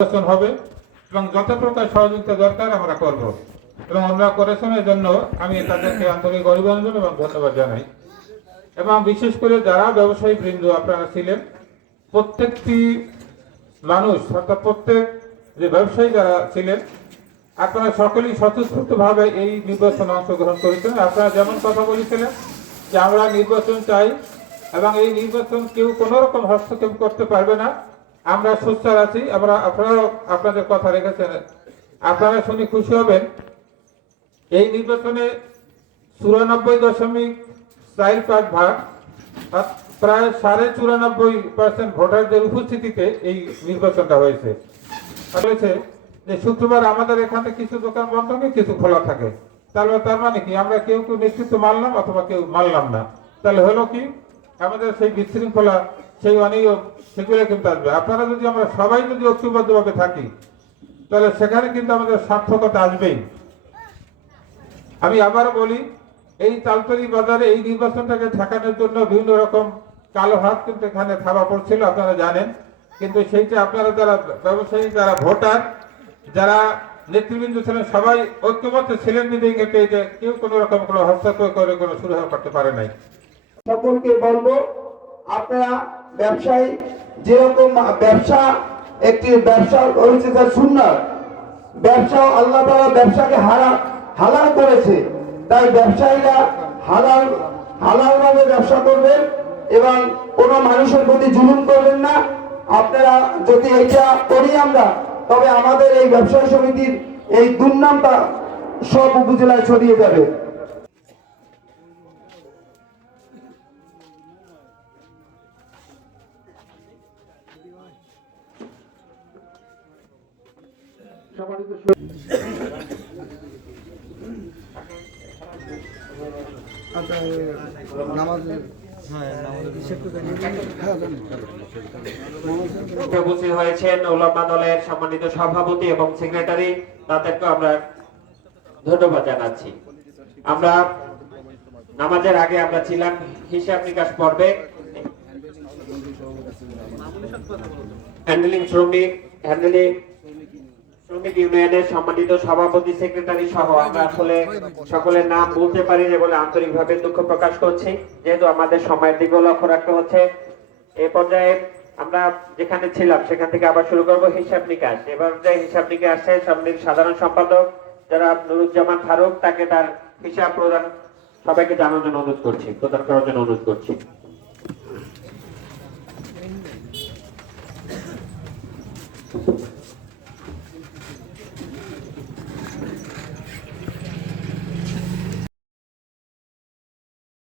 নির্বাচন হবে এবং যত প্রকার সহযোগিতা দরকার আমরা করব এবং আমরা করেছেন এর জন্য আমি তাদেরকে আন্তরিক অভিনন্দন এবং ধন্যবাদ জানাই। এবং বিশেষ করে যারা ব্যবসায়ী বৃন্দ আপনারা ছিলেন, প্রত্যেকটি মানুষ অর্থাৎ প্রত্যেক যে ব্যবসায়ী যারা ছিলেন, আপনারা সকলেই স্বতঃস্ফূর্তভাবে এই নির্বাচনে অংশগ্রহণ করেছেন। আপনারা যেমন কথা বলেছিলেন যে আমরা নির্বাচন চাই এবং এই নির্বাচন কেউ কোনো রকম হস্তক্ষেপ করতে পারবে না, আমরা সোচ্চার আছি। আপনারাও আপনাদের কথা রেখেছেন। আপনারা শুনে খুশি হবেন, এই নির্বাচনে 94.4% প্রায় 94.5% ভোটারদের উপস্থিতিতে এই নির্বাচনটা হয়েছে। যে শুক্রবার আমাদের এখানে কিছু দোকান বন্ধ থাকে, কিছু খোলা থাকে। তার মানে কি আমরা কেউ নেতৃত্ব মানলাম অথবা কেউ মানলাম না, তাহলে হলো কি আমাদের সেই বিশৃঙ্খলা, সেই অনিয়ম, সেগুলো কিন্তু আসবে। আপনারা যদি আমরা সবাই যদি ঐক্যবদ্ধভাবে থাকি, তাহলে সেখানে কিন্তু আমাদের সার্থকতা আসবেই। আমি আবারও বলি, এই তালতলি বাজারে এই নির্বাচনটাকে ঠেকানোর জন্য বিভিন্ন রকম কালো হাত কিন্তু এখানে থাবা পড়ছিল, আপনারা জানেন। কিন্তু সেইটা আপনারা যারা ব্যবসায়ী, যারা ভোটার, যারা নেতৃবৃন্দ ছিলেন, সবাই ঐক্যবদ্ধ ছিলেন বিধায় কেউ কোনো রকম কোনো হস্তক্ষেপ করে কোনো শুরু করতে পারে নাই। সকলকে বলবো, আপনারা ব্যবসায়ী, যেরকম ব্যবসা একটি ব্যবসা হয়েছে তার সুন্নাত, ব্যবসা আল্লাহ তাআলা ব্যবসাকে হালাল করেছে, তাই ব্যবসায়ীরা হালাল ভাবে ব্যবসা করবেন এবং কোনো মানুষের প্রতি জুলুম করবেন না। আপনারা যদি এটা করি আমরা, তবে আমাদের এই ব্যবসায়ী সমিতির এই দুর্নামটা সব উপজেলায় ছড়িয়ে যাবে। উপস্থিত হয়েছেন উলামা দলের সম্মানিত সভাপতি এবং সেক্রেটারি, তাদেরকে আমরা ধন্যবাদ জানাচ্ছি। আমরা নামাজের আগে আমরা ছিলাম হিসাব নিকাশ পর্বে। হ্যান্ডেলিং শ্রমিক ইউনিয়নের সম্মানিত সভাপতি, সেক্রেটারি সহ আমরা আসলে সকলের নাম বলতে পারি না বলে আন্তরিকভাবে দুঃখ প্রকাশ করছি, যেহেতু আমাদের সময়ের দিকেও লক্ষ্য রাখতে হচ্ছে। এই পর্যায়ে আমরা যেখানে ছিলাম সেখান থেকে আবার শুরু করব হিসাব নিকাশ। এবার যে হিসাব নিকাশে সমিতির সাধারণ সম্পাদক যারা নুরুজ্জামান ফারুক, তাকে তার হিসাব প্রদান সবাইকে জানানোর জন্য অনুরোধ করছি, প্রদান করার জন্য অনুরোধ করছি।